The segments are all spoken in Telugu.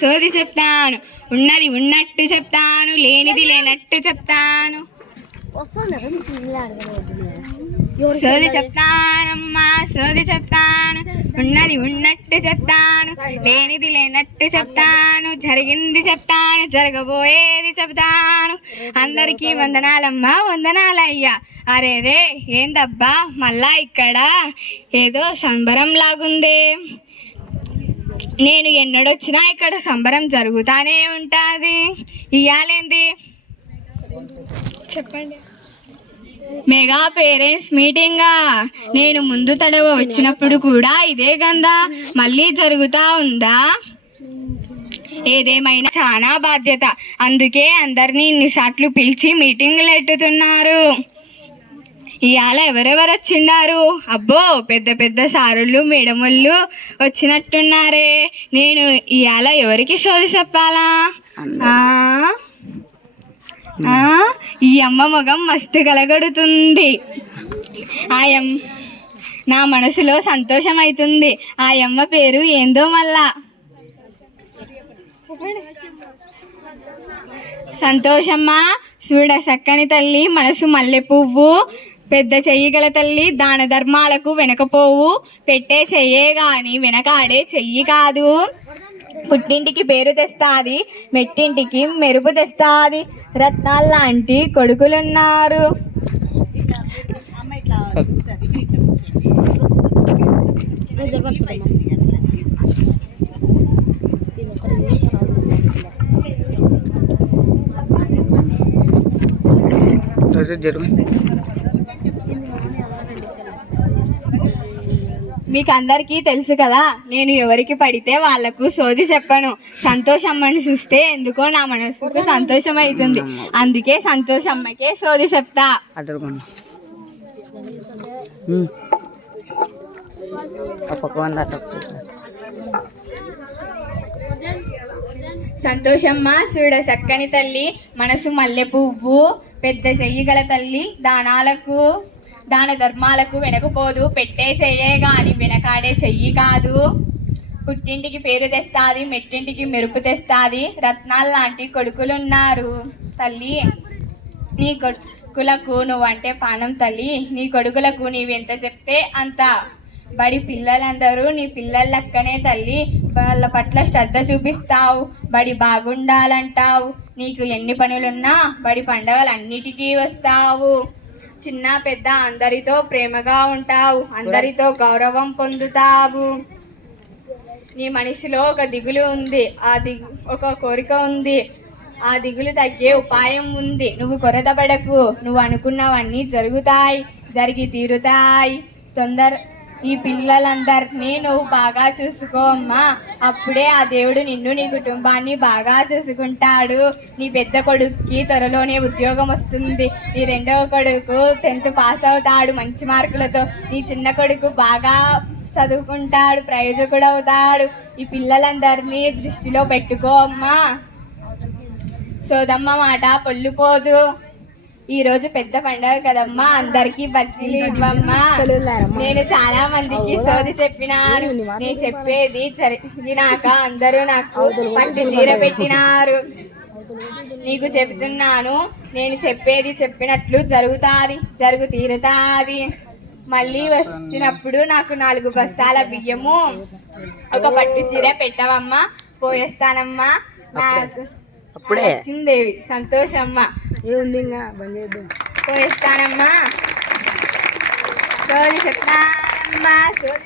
సోది చెప్తాను, ఉన్నది ఉన్నట్టు చెప్తాను, లేనిది లేనట్టు చెప్తాను. సోది చెప్తానమ్మా సోది చెప్తాను, ఉన్నది ఉన్నట్టు చెప్తాను, లేనిది లేనట్టు చెప్తాను, జరిగింది చెప్తాను, జరగబోయేది చెప్తాను. అందరికీ వందనాలమ్మా వందనాలయ్యా. అరే రే ఏందబ్బా మళ్ళా ఇక్కడ ఏదో సంబరం లాగుందే. నేను ఎన్నడొచ్చినా ఇక్కడ సంబరం జరుగుతానే ఉంటుంది. ఇయ్యాలేంది చెప్పండి. మెగా పేరెంట్స్ మీటింగా. నేను ముందు తడవ వచ్చినప్పుడు కూడా ఇదే గందా మళ్ళీ జరుగుతూ ఉందా? ఏదేమైనా చాలా బాధ్యత, అందుకే అందరినీ ఇన్నిసార్లు పిలిచి మీటింగ్లు ఎట్టుతున్నారు. ఇవాళ ఎవరెవరు వచ్చిన్నారు? అబ్బో పెద్ద పెద్ద సారులు మేడముళ్ళు వచ్చినట్టున్నారే. నేను ఇవాళ ఎవరికి సోది చెప్పాలా? ఈ అమ్మ మొగం మస్తు కలగడుతుంది. నా మనసులో సంతోషం అవుతుంది. ఆ అమ్మ పేరు ఏందో మళ్ళా. సంతోషమ్మ చూడ సక్కని తల్లి, మనసు మల్లె పువ్వు, పెద్ద చెయ్యి గల తల్లి, దాన ధర్మాలకు వెనకపోవు, పెట్టే చెయ్యే గాని వెనకాడే చెయ్యి కాదు. పుట్టింటికి పేరు తెస్తాది, మెట్టింటికి మెరుపు తెస్తాది, రత్నాల లాంటి కొడుకులున్నారు. మీకు అందరికీ తెలుసు కదా, నేను ఎవరికి పడితే వాళ్లకు సోది చెప్పను. సంతోషమ్మని చూస్తే ఎందుకో నా మనసుకు సంతోషం అవుతుంది. అందుకే సంతోషమ్మకే సోది చెప్తా. సంతోషమ్మ చూడ చక్కని తల్లి, మనసు మల్లె పువ్వు, పెద్ద చెయ్యి గల తల్లి, దాన ధర్మాలకు వెనకపోదు, పెట్టే చెయ్యే గాని వెనకాడే చెయ్యి కాదు. పుట్టింటికి పేరు తెస్తాది, మెట్టింటికి మెరుపు తెస్తాది, రత్నాల లాంటి కొడుకులున్నారు. తల్లి నీ కొడుకులకు నువ్వంటే పానం తల్లి, నీ కొడుకులకు నీవెంత చెప్తే అంత. బడి పిల్లలందరూ నీ పిల్లలక్కనే తల్లి, వాళ్ళ పట్ల శ్రద్ధ చూపిస్తావు, బడి బాగుండాలంటావు. నీకు ఎన్ని పనులున్నా బడి పండగలన్నిటికీ వస్తావు. చిన్న పెద్ద అందరితో ప్రేమగా ఉంటావు, అందరితో గౌరవం పొందుతావు. నీ మనసులో ఒక దిగులు ఉంది, ఒక కోరిక ఉంది, ఆ దిగులు తగ్గే ఉపాయం ఉంది. నువ్వు కొరతపడకు, నువ్వు అనుకున్నవన్నీ జరుగుతాయి, జరిగి తీరుతాయి. ఈ పిల్లలందరినీ నువ్వు బాగా చూసుకో అమ్మా, అప్పుడే ఆ దేవుడు నిన్ను నీ కుటుంబాన్ని బాగా చూసుకుంటాడు. నీ పెద్ద కొడుక్కి త్వరలోనే ఉద్యోగం వస్తుంది, నీ రెండవ కొడుకు 10th పాస్ అవుతాడు మంచి మార్కులతో, నీ చిన్న కొడుకు బాగా చదువుకుంటాడు, ప్రయోజకుడు అవుతాడు. ఈ పిల్లలందరినీ దృష్టిలో పెట్టుకో అమ్మా. సోదమ్మ మాట పొల్లిపోదు. ఈరోజు పెద్ద పండుగ కదమ్మా, అందరికీ బజ్జీలు ఇవ్వమ్మా. నేను చాలా మందికి సోది చెప్పినాను, నేను చెప్పేది జరిగినాక అందరూ నాకు పట్టు చీర పెట్టినారు. నీకు చెబుతున్నాను, నేను చెప్పేది చెప్పినట్లు జరుగుతాది, జరుగు తీరుతాది. మళ్ళీ వచ్చినప్పుడు నాకు 4 బస్తాల బియ్యము, ఒక పట్టు చీర పెట్టవమ్మా, పోయేస్తానమ్మా. నాకు వచ్చిందేవి సంతోషమ్మ, పోయేస్తానమ్మా. సోది చెప్తానమ్మా సోది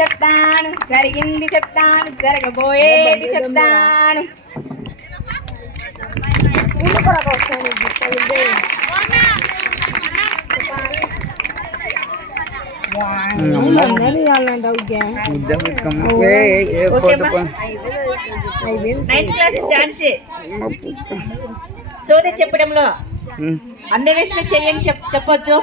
చెప్తాను, జరిగింది చెప్తాను, జరగబోయేది చెప్తాను. సోది చెప్పడంలో అన్ని వేసిన చెయ్యని చెప్పొచ్చు.